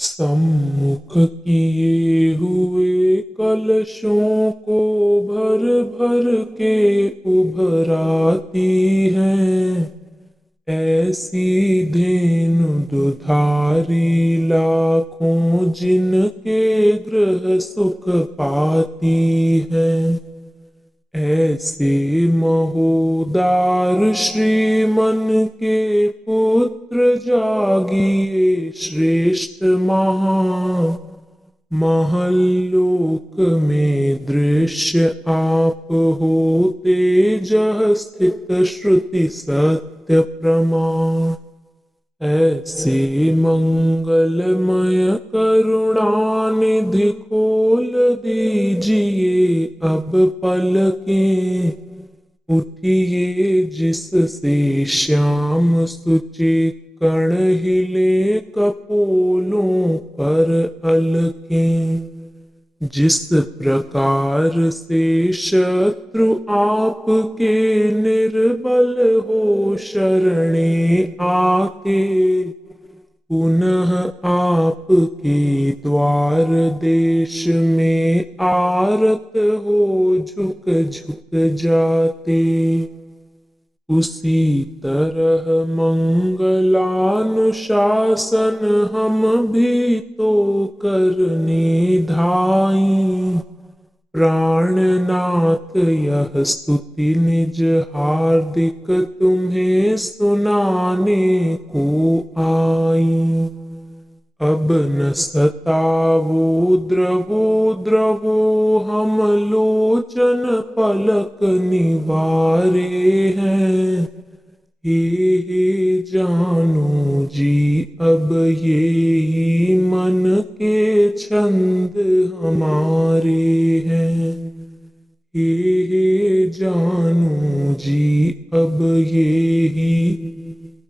सम्मुख किए हुए कलशों को भर भर के उभराती हैं। ऐसी धेनु दुधारी लाखों जिनके गृह सुख पाती हैं। ऐसे महोदार श्रीमन के पुत्र जागिए श्रेष्ठ महान। महल्लोक में दृश्य आप होते जह स्थित श्रुति सत्य प्रमाण। ऐसे मंगलमय करुणानिधि खोल दीजिए अब पलकें। उठिए जिससे श्याम सुचिक्कण हिले कपोलों पर अलकें। जिस प्रकार से शत्रु आपके निर्बल हो शरणे आके, पुनः आपके द्वार देश में आरत हो झुक झुक जाते। उसी तरह मंगलानुशासन हम भी तो करने धाई। प्राणनाथ यह स्तुति निज हार्दिक तुम्हें सुनाने को आई। अब न सतावो द्रवो द्रवो हम लोचन पलक निवारे हैं। हे जानो जी अब ये ही मन के छंद हमारे हैं। हे जानो जी अब ये ही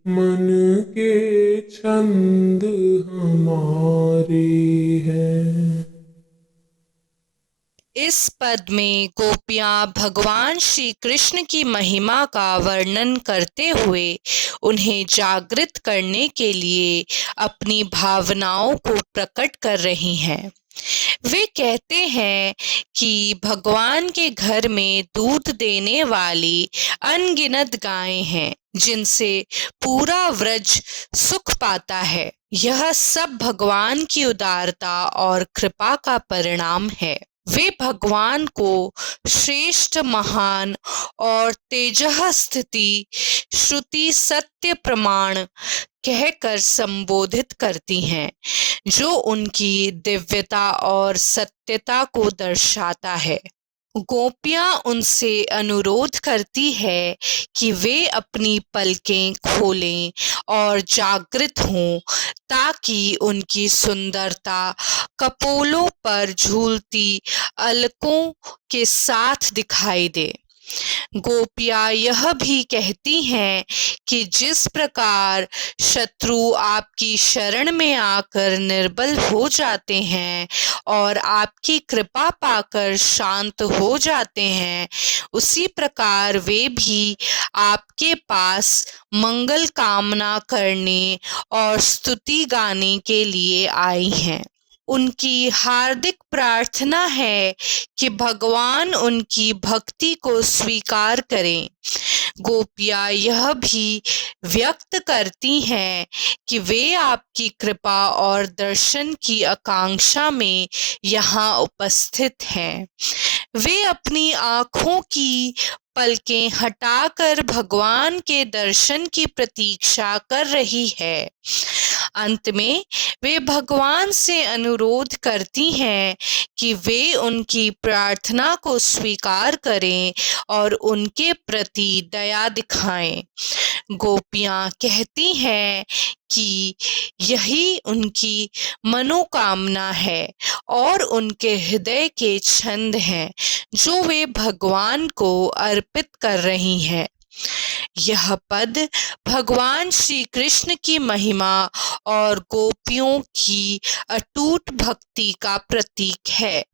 मन के छंद हमारे हैं। इस पद में गोपियां भगवान श्री कृष्ण की महिमा का वर्णन करते हुए उन्हें जागृत करने के लिए अपनी भावनाओं को प्रकट कर रही हैं। वे कहते हैं कि भगवान के घर में दूध देने वाली अनगिनत गायें हैं जिनसे पूरा व्रज सुख पाता है। यह सब भगवान की उदारता और कृपा का परिणाम है। वे भगवान को श्रेष्ठ महान और तेजः स्थिति श्रुति सत्य प्रमाण कहकर संबोधित करती हैं, जो उनकी दिव्यता और सत्यता को दर्शाता है। गोपियां उनसे अनुरोध करती है कि वे अपनी पलकें खोलें और जागृत हों, ताकि उनकी सुंदरता कपोलों पर झूलती अलकों के साथ दिखाई दे। गोपियां यह भी कहती हैं कि जिस प्रकार शत्रु आपकी शरण में आकर निर्बल हो जाते हैं और आपकी कृपा पाकर शांत हो जाते हैं, उसी प्रकार वे भी आपके पास मंगल कामना करने और स्तुति गाने के लिए आई हैं। उनकी हार्दिक प्रार्थना है कि भगवान उनकी भक्ति को स्वीकार करें। गोपियां यह भी व्यक्त करती हैं कि वे आपकी कृपा और दर्शन की आकांक्षा में यहाँ उपस्थित हैं। वे अपनी आँखों की पलकें हटाकर भगवान के दर्शन की प्रतीक्षा कर रही है। अंत में वे भगवान से अनुरोध करती हैं कि वे उनकी प्रार्थना को स्वीकार करें और उनके प्रति दया दिखाएं। गोपियां कहती हैं कि यही उनकी मनोकामना है और उनके हृदय के छंद हैं, जो वे भगवान को अर्पित कर रही हैं। यह पद भगवान श्री कृष्ण की महिमा और गोपियों की अटूट भक्ति का प्रतीक है।